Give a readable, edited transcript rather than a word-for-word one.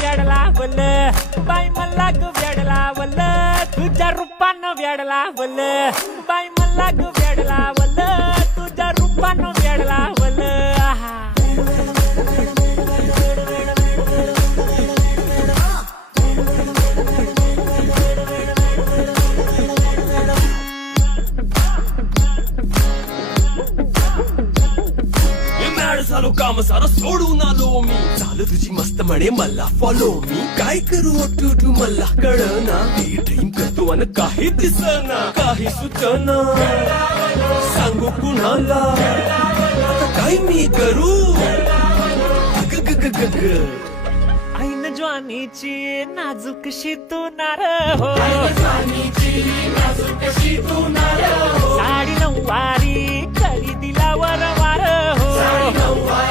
वेड लावल बाई मला ग वेड लावल तुझ्या रूपानं वेड लावल बाई मला ग वेड लावल तुझ्या रूपानं वेड लावल आहा झालो काम सारं सोडून आलो मी झालं तुझी मस्त म्हणे मला फॉलो मी काय करू टू मला कळना ती ड्रीम करतो आणि काही दिसना काही सुचना सांगू कुणाला आता काय मी करू ऐन ज्वानीची नाजूकशी तू नार हो साडी नऊवारी करी दिला वर वार हो